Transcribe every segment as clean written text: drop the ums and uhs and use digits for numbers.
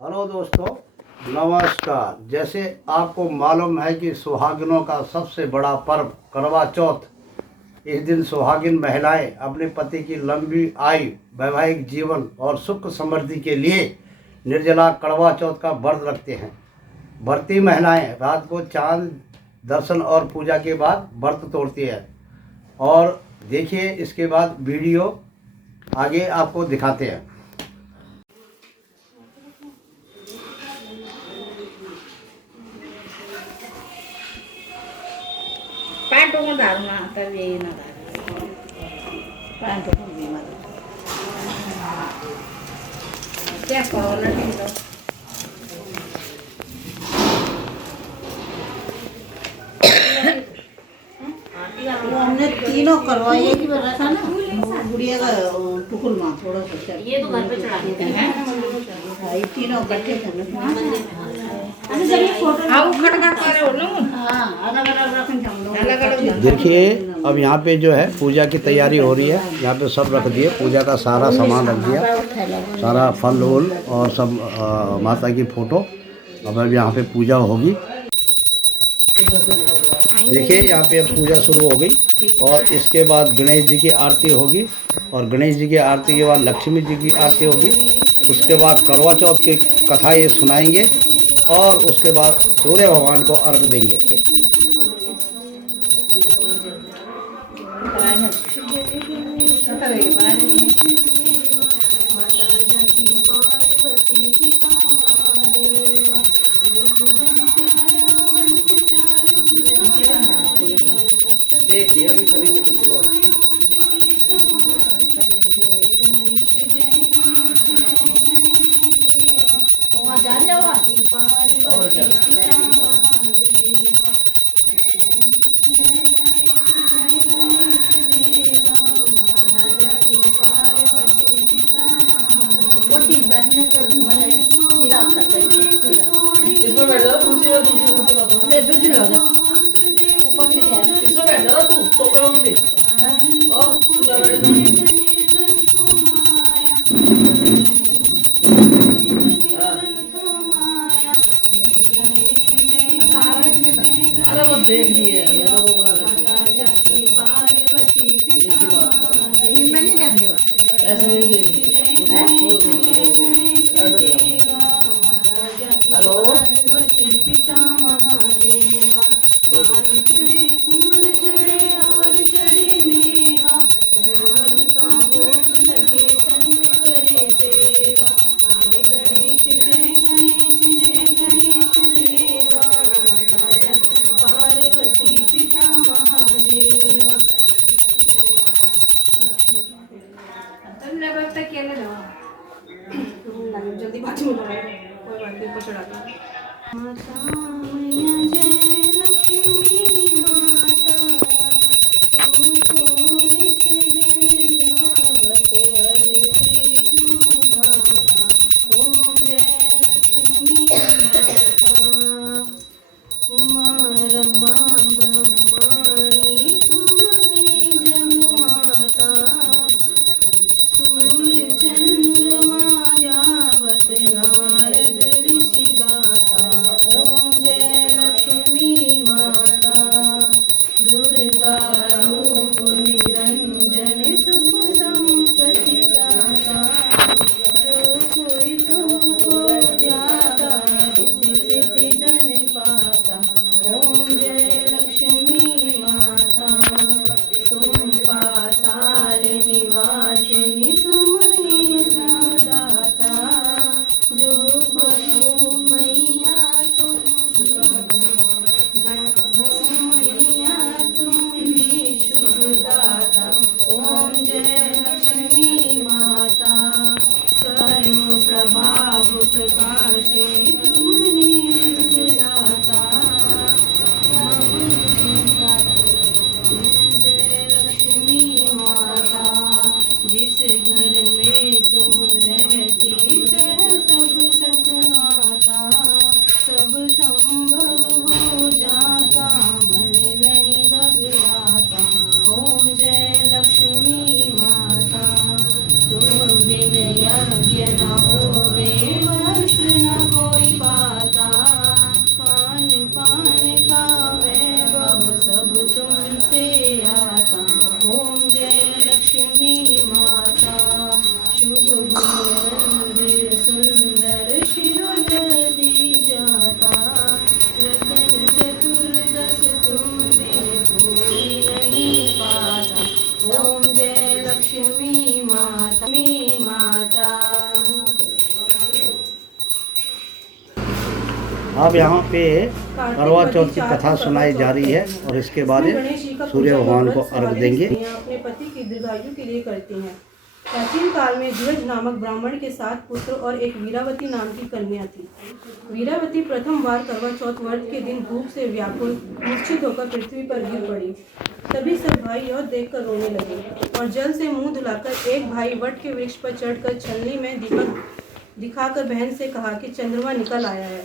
Hello दोस्तों, नमस्कार। जैसे आपको मालूम है कि सुहागिनों का सबसे बड़ा पर्व करवा चौथ। इस दिन सुहागिन महिलाएं अपने पति की लंबी आयु, वैवाहिक जीवन और सुख समृद्धि के लिए निर्जला करवा चौथ का व्रत रखते हैं। व्रती महिलाएं रात को चांद दर्शन और पूजा के बाद व्रत तोड़ती है। और देखिए, इसके बाद वीडियो आगे आपको दिखाते हैं। Pan tu kan daru na, tapi ini na daru. Pan tu kan bima. क्या करो लड़की तो वो हमने तीनों करवाई एक ही बार था ना, गुड़िया का टुकुल माँ थोड़ा सा ये तो घर पे चढ़ा देते हैं। ये तीनों इकट्ठे थे ना। हाँ वो खट करे हो लोग। हाँ अलग अलग रखें हम लोग। अलग अलग। देखिए, अब यहाँ पे जो है पूजा की तैयारी हो रही है। यहाँ पे सब रख दिए, पूजा का सारा सामान रख दिया, सारा फल वूल और सब माता की फ़ोटो। अब यहाँ पे पूजा होगी। देखिए, यहाँ पे अब पूजा शुरू हो गई और इसके बाद गणेश जी की आरती होगी और गणेश जी की आरती के बाद लक्ष्मी जी की आरती होगी। उसके बाद करवा चौथ की कथा ये सुनाएंगे और उसके बाद सूर्य भगवान को अर्घ देंगे। देख लिया भी सभी ने तो वहाँ जा रहे हो और क्या। वो ठीक बैठने का भले सीधा करते इसमें बैठ जा, दूसरी कुर्सी ला दो। ले दूसरी हो जा ऊपर से क्या है इसमें बैठ जा तू, तो पे उठ ले। और तू जा बैठ जा। अरे वो देख लिए, मेरा वो बड़ा एक ही बात ये मैं नहीं देखने वाला ऐसे नहीं देख। हेलो जल्दी बात में कोई बात नहीं ऊपर चढ़ा प्रभाव प्रकाशे तुमने दाता जय लक्ष्मी माता। जिस घर में तुम रहती सब सक आता, सब संभव हो जाता, मन नहीं घबराता। ओम जय लक्ष्मी माता। तुम बिन यज्ञ न होवे वर्ष न अब यहाँ पे करवा चौथ की कथा सुनाई जा रही है और इसके बाद सूर्य भगवान को अर्घ देंगे। अपने पति की दीर्घायु के लिए करती हैं। प्राचीन काल में ध्वज नामक ब्राह्मण के 7 पुत्र और एक वीरावती नाम की कन्या थी। वीरावती प्रथम बार करवा चौथ व्रत के दिन भूख से व्याकुल मूर्छित होकर पृथ्वी पर गिर पड़ी। तभी सब भाई यह देखकर रोने लगे और जल से मुंह धुलाकर एक भाई वट के वृक्ष पर चढ़कर छलनी में दीपक दिखाकर बहन से कहा कि चंद्रमा निकल आया है।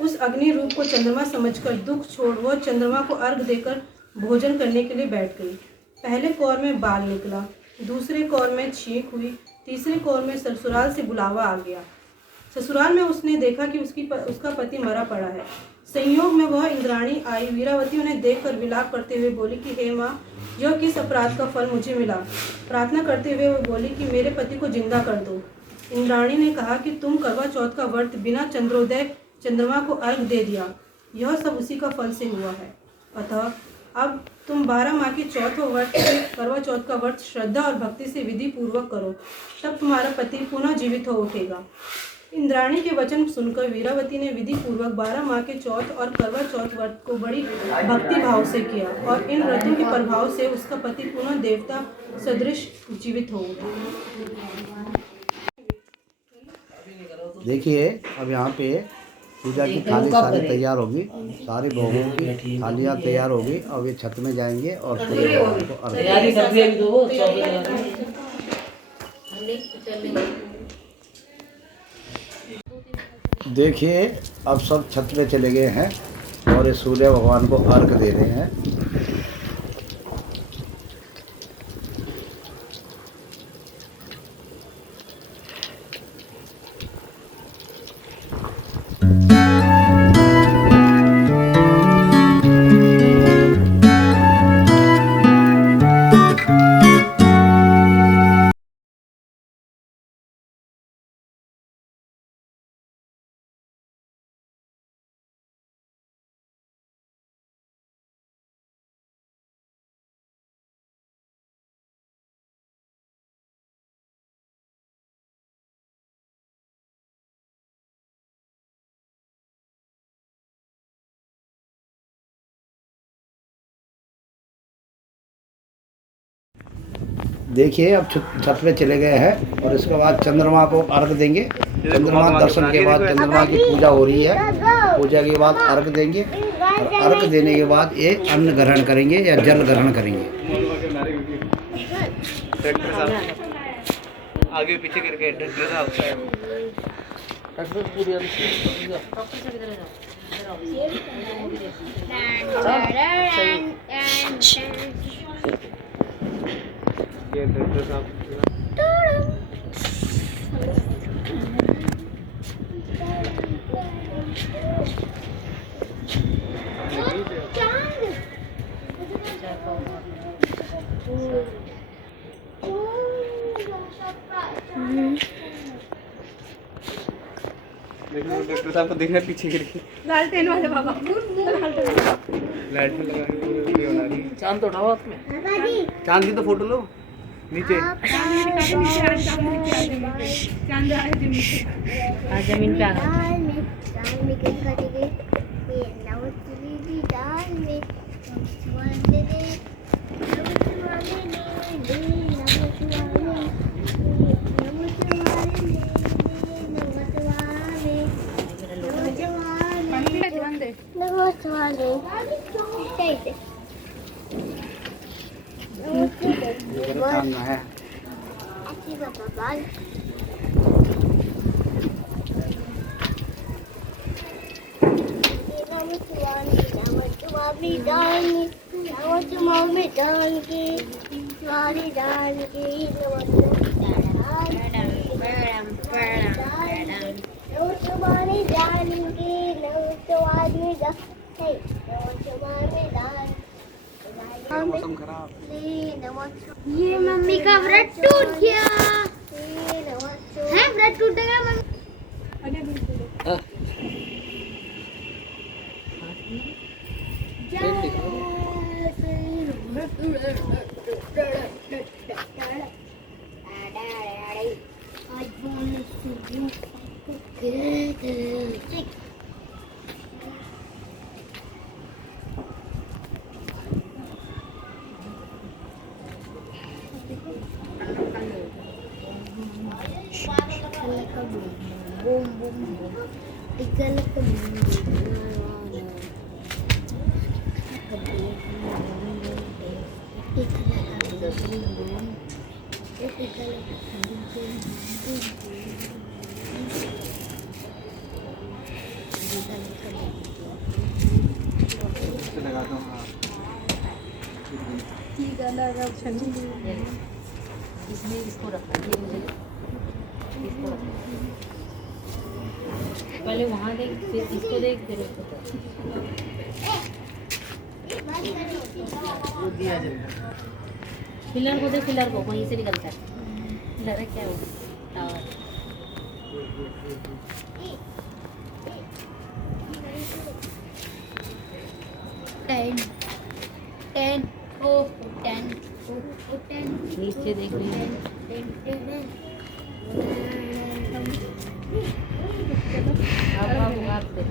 उस अग्नि रूप को चंद्रमा समझकर दुख छोड़ वह चंद्रमा को अर्घ देकर भोजन करने के लिए बैठ गई। पहले कौर में बाल निकला, दूसरे कौर में छींक हुई, तीसरे कौर में ससुराल से बुलावा आ गया। ससुराल में उसने देखा कि उसका पति मरा पड़ा है। संयोग में वह इंद्राणी आई। वीरावती उन्हें देखकर विलाप करते हुए बोली कि हे माँ, यह किस अपराध का फल मुझे मिला। प्रार्थना करते हुए वह बोली कि मेरे पति को जिंदा कर दो। इंद्राणी ने कहा कि तुम करवा चौथ का व्रत बिना चंद्रोदय चंद्रमा को अर्घ दे दिया, यह सब उसी का फल से हुआ है। अतः अब तुम 12 माह के चौथ व्रत करवा चौथ का व्रत श्रद्धा और भक्ति से विधि पूर्वक करो, तब तुम्हारा पति पुनः जीवित हो उठेगा। इंद्राणी के वचन सुनकर वीरावती ने विधि पूर्वक 12 माह के चौथ और करवा चौथ व्रत को बड़ी भक्ति भाव से किया और इन व्रतों के प्रभाव से उसका पति पुनः देवता सदृश जीवित हो उठा। देखिए अब यहाँ पे पूजा की थाली सारी तैयार होगी, सारी भोगों की थालियाँ तैयार होगी। अब ये छत में जाएंगे और सूर्य भगवान को अर्घ देंगे। देखिए अब सब छत पे चले गए हैं और ये सूर्य भगवान को अर्घ दे रहे हैं। देखिए अब छत पे चले गए हैं और इसके बाद चंद्रमा को अर्घ देंगे। चंद्रमा दर्शन के बाद चंद्रमा की पूजा हो रही है। पूजा के बाद अर्घ देंगे और अर्घ देने के बाद ये अन्न ग्रहण करेंगे या जल ग्रहण करेंगे। आगे पीछे करके ट्रैक्टर साहब ये ट्रैक्टर साहब देखो डॉक्टर साहब को देख रहे पीछे करके लालटेन वाले बाबा लाइट में लगा के पूरे वीडियो बना रही है। चांद तो उठाओ हाथ में। चांद की तो फोटो लो नीचे जमीन पे आ है। मौसम खराब। ये मम्मी का व्रत टूट गया है। व्रत टूटेगा मम्मी। लगाता हूँ। हाँ इसमें इसको रखना है, मुझे इसको रखना। पहले वहाँ देख, फिर इसको देख, फिर उसको देख। पिलर को देख, पिलर को वहीं से निकलता है। पिलर है क्या वो टावर। नीचे देख रही है। आप देख।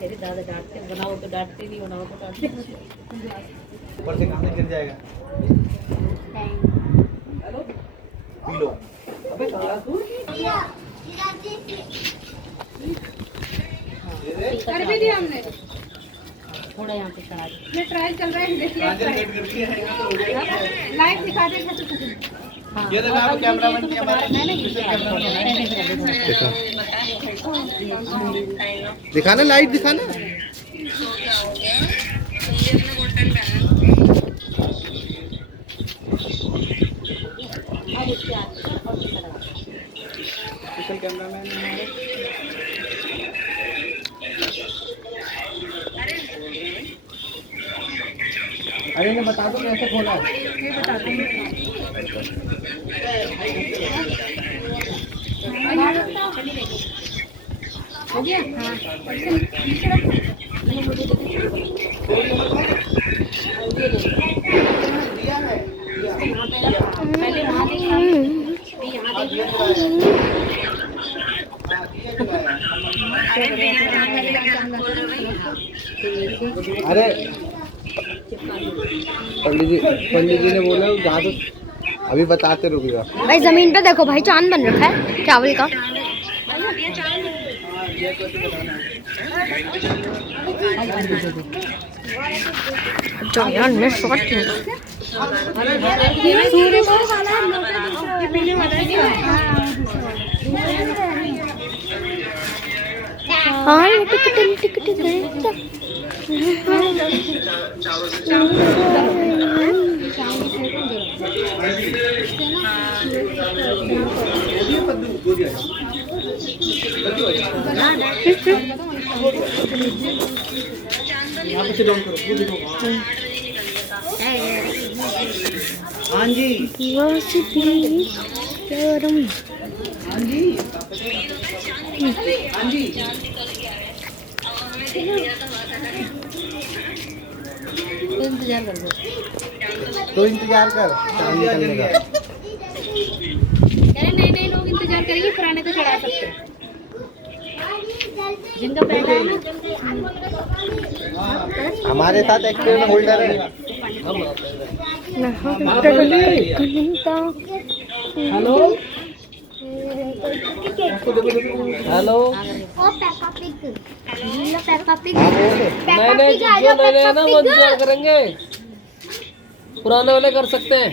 तेरे दादा डांटते, बनाओ तो डांटते, नहीं बनाओ तो डांटते। ऊपर से कहाँ गिर जाएगा। P low. अबे साला तू कर भी दिया हमने। थोड़ा यहाँ पे चढ़ा दे। ये ट्रायल चल रहा है, देखिए लाइव दिखा दे। ये देखो आप कैमरामैन की हमारे दिखाना, लाइट दिखाना। स्पेशल कैमरामैन हमारे। अरे ने बता दो कैसे खोला है। ये बता दूँ हो गया। हाँ पहले वहाँ देखा, यहाँ अरे पंडित जी ने बोला जहाँ तो अभी बताते रुकिएगा। भाई जमीन पे देखो भाई, चांद बन रखा है चावल का। यार मैं शॉर्ट हाँ हाँ जी हाँ जी हाँ जी इंतजार कर दो। तो इंतजार कर, चांद निकलने का। अरे नहीं नहीं, लोग इंतजार करेंगे, पुराने तो चढ़ा सकते हैं। जिनका पहला है ना, हमारे साथ एक्सपीरियंस होल्डर है। Hello hello. नहीं नहीं, जो नए नए ना वो इंतजार करेंगे, पुराने वाले कर सकते हैं।